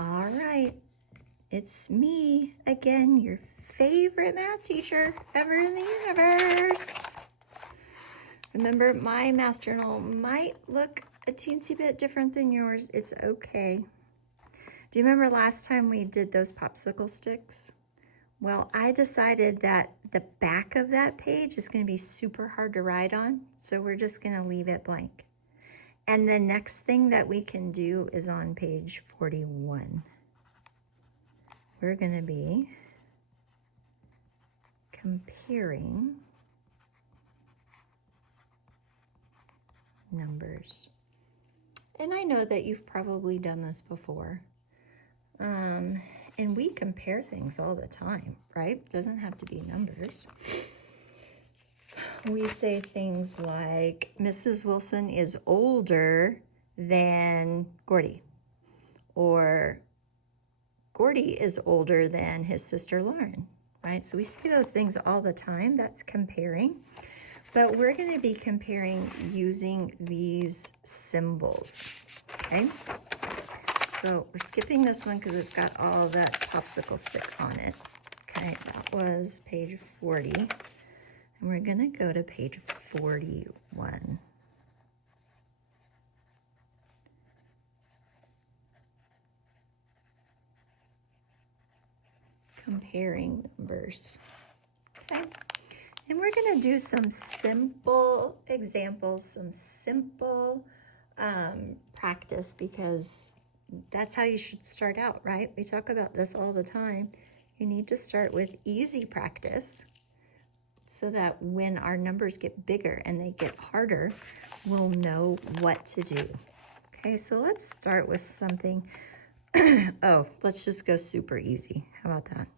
All right, it's me again, your favorite math teacher ever in the universe. Remember, my math journal might look a teensy bit different than yours. It's okay. Do you remember last time we did those popsicle sticks? Well, I decided that the back of that page is going to be super hard to write on, so we're just going to leave it blank. And the next thing that we can do is on page 41. We're going to be comparing numbers. And I know that you've probably done this before. And we compare things all the time, right? It doesn't have to be numbers. We say things like, Mrs. Wilson is older than Gordy, or Gordy is older than his sister Lauren, right? So we see those things all the time. That's comparing. But we're going to be comparing using these symbols, okay? So we're skipping this one because it's got all that popsicle stick on it. Okay, that was page 40. And we're going to go to page 41. Comparing numbers. Okay. And we're going to do some simple examples, some simple practice, because that's how you should start out, right? We talk about this all the time. You need to start with easy practice so that when our numbers get bigger and they get harder, we'll know what to do. Okay, so let's start with something. Oh, let's just go super easy. How about that?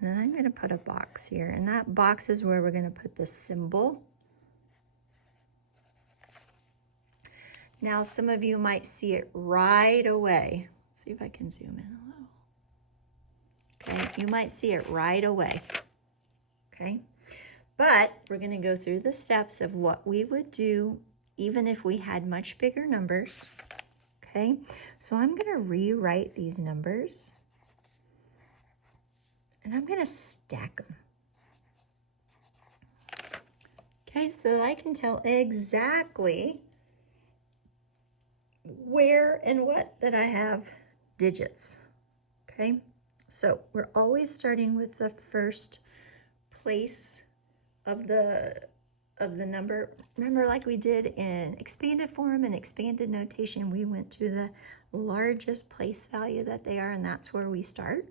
And then I'm going to put a box here, and that box is where we're going to put the symbol. Now, some of you might see it right away. Let's see if I can zoom in a little. Okay, you might see it right away. Okay, but we're going to go through the steps of what we would do even if we had much bigger numbers. Okay, so I'm going to rewrite these numbers. And I'm going to stack them. Okay, so that I can tell exactly where and what that I have digits. Okay, so we're always starting with the first place of the number. Remember, like we did in expanded form and expanded notation, we went to the largest place value that they are, and that's where we start.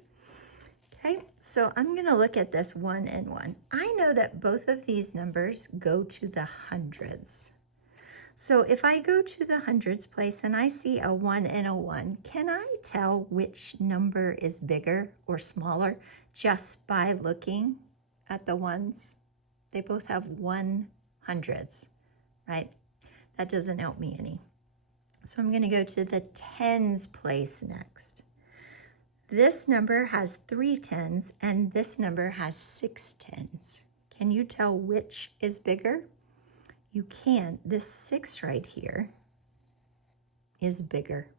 Okay, so I'm going to look at this 1 and 1. I know that both of these numbers go to the hundreds. So if I go to the hundreds place and I see a 1 and a 1, can I tell which number is bigger or smaller just by looking at the ones? They both have 100s, right? That doesn't help me any. So I'm going to go to the tens place next. This number has 3 10s and this number has 6 10s. Can you tell which is bigger? You can. This 6 right here is bigger.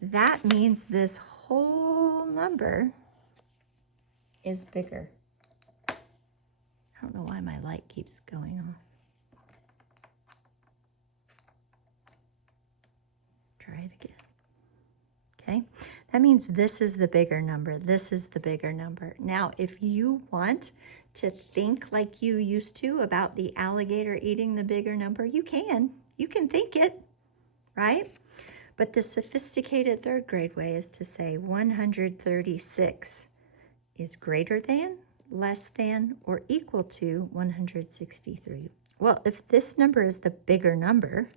That means this whole number is bigger. I don't know why my light keeps going on. Try it again. Okay, that means this is the bigger number. This is the bigger number. Now, if you want to think like you used to about the alligator eating the bigger number, you can. You can think it, right? But the sophisticated third grade way is to say 136 is greater than, less than, or equal to 163. Well, if this number is the bigger number,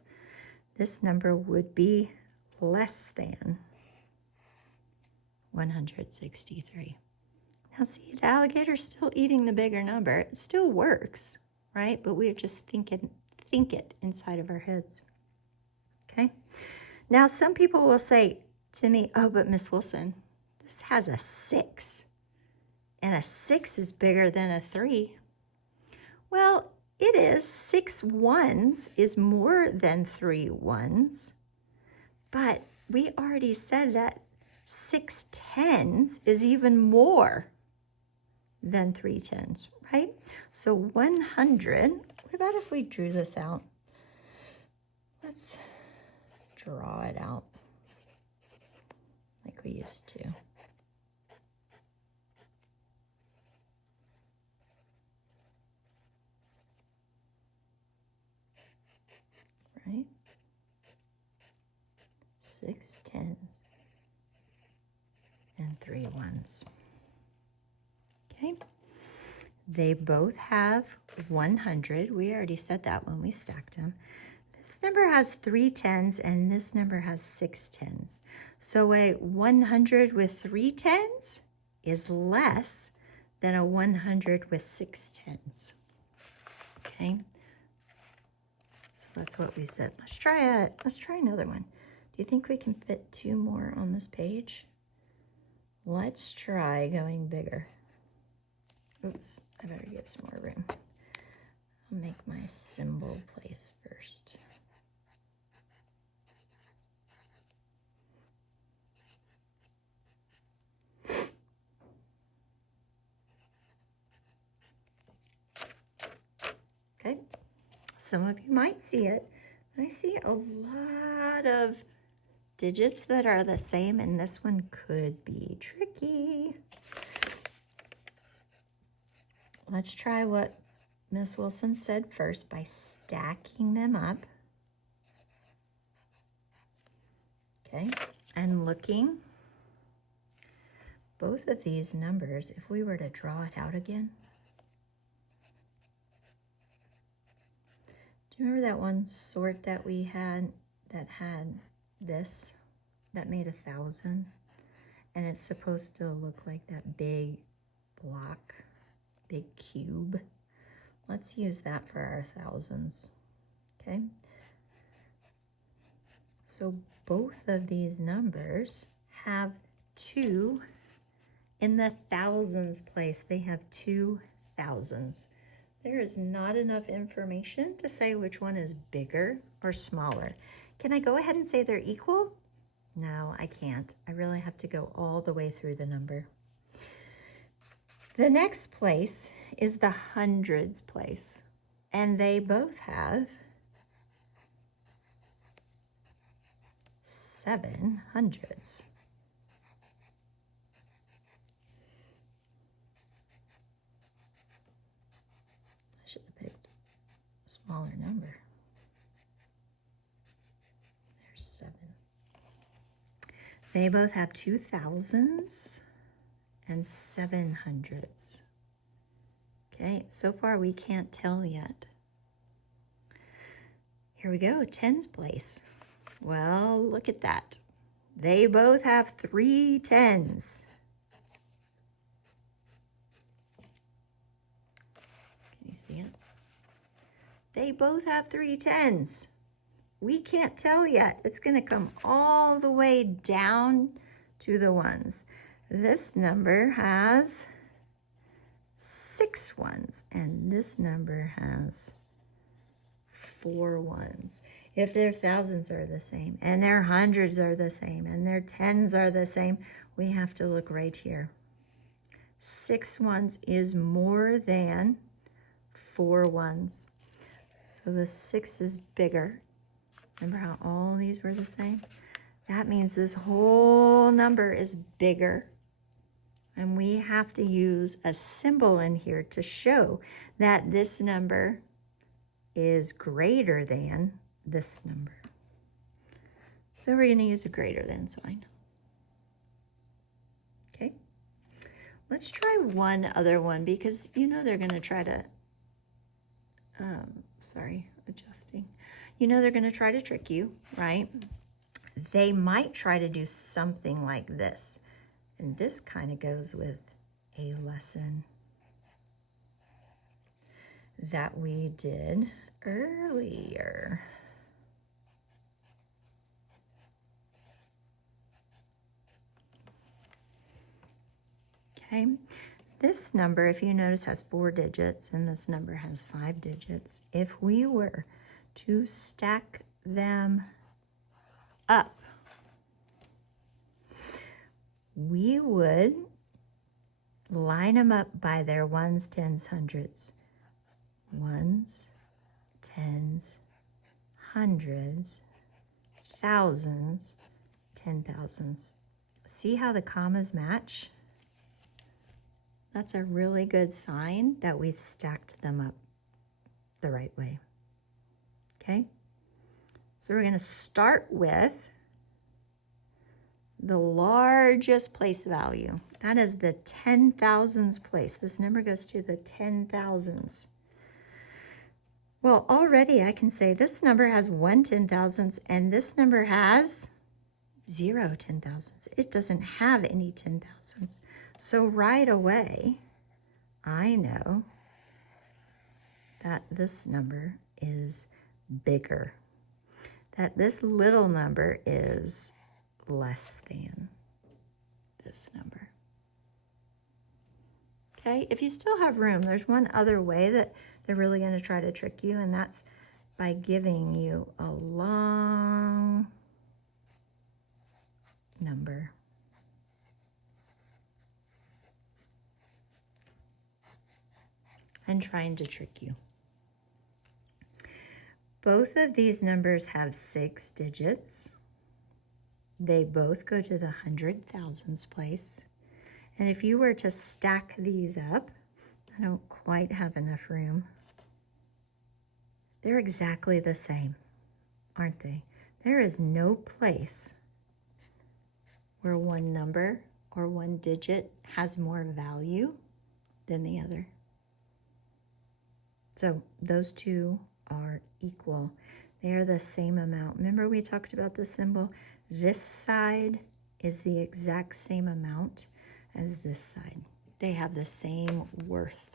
this number would be less than 163. Now see, the alligator's still eating the bigger number. It still works, right? But we're just think it inside of our heads. Okay? Now some people will say to me, oh, but Miss Wilson, this has a 6. And a 6 is bigger than a 3. Well, it is. 6 1s is more than 3 1s. we already said that 6 tens is even more than 3 tens, right? So 100, what about if we drew this out? Let's draw it out like we used to. Right? 6 tens and 3 ones. Okay. They both have 100. We already said that when we stacked them. This number has 3 tens and this number has 6 tens. So a 100 with 3 tens is less than a 100 with 6 tens. Okay. So that's what we said. Let's try another one. Do you think we can fit 2 more on this page? Let's try going bigger. Oops, I better get some more room. I'll make my symbol place first. Okay, some of you might see it. I see a lot of digits that are the same, and this one could be tricky. Let's try what Miss Wilson said first by stacking them up. Okay, and looking. Both of these numbers, if we were to draw it out again. Do you remember that one sort that we had that had this, that made 1,000? And it's supposed to look like that big block, big cube. Let's use that for our thousands, okay? So both of these numbers have 2 in the thousands place. They have 2 thousands. There is not enough information to say which one is bigger or smaller. Can I go ahead and say they're equal? No, I can't. I really have to go all the way through the number. The next place is the hundreds place, and they both have 7 hundreds. I should have picked a smaller number. There's 7. They both have 2 thousands and 7 hundreds. Okay, so far we can't tell yet. Here we go, tens place. Well, look at that. They both have 3 tens. Can you see it? They both have 3 tens. We can't tell yet. It's going to come all the way down to the ones. This number has 6 ones, and this number has 4 ones. If their thousands are the same, and their hundreds are the same, and their tens are the same, we have to look right here. 6 ones is more than 4 ones. So the 6 is bigger. Remember how all these were the same? That means this whole number is bigger. And we have to use a symbol in here to show that this number is greater than this number. So we're going to use a greater than sign. Okay. Let's try one other one because you know they're going to try to, adjusting. You know they're going to try to trick you, right? They might try to do something like this. And this kind of goes with a lesson that we did earlier. Okay, this number, if you notice, has 4 digits, and this number has 5 digits. If we were to stack them up, we would line them up by their ones, tens, hundreds. Ones, tens, hundreds, thousands, 10,000s. See how the commas match? That's a really good sign that we've stacked them up the right way. Okay? So we're going to start with the largest place value. That is the 10,000s place. This number goes to the 10,000s. Well, already I can say this number has 1 10,000s and this number has 0 10,000s. It doesn't have any 10,000s. So right away, I know that this number is bigger, that this little number is less than this number. Okay, if you still have room, there's one other way that they're really going to try to trick you, and that's by giving you a long number. And trying to trick you. Both of these numbers have 6 digits. They both go to the 100,000s place. And if you were to stack these up, I don't quite have enough room. They're exactly the same, aren't they? There is no place where one number or one digit has more value than the other. So those two are equal. They are the same amount. Remember we talked about the symbol? This side is the exact same amount as this side. They have the same worth.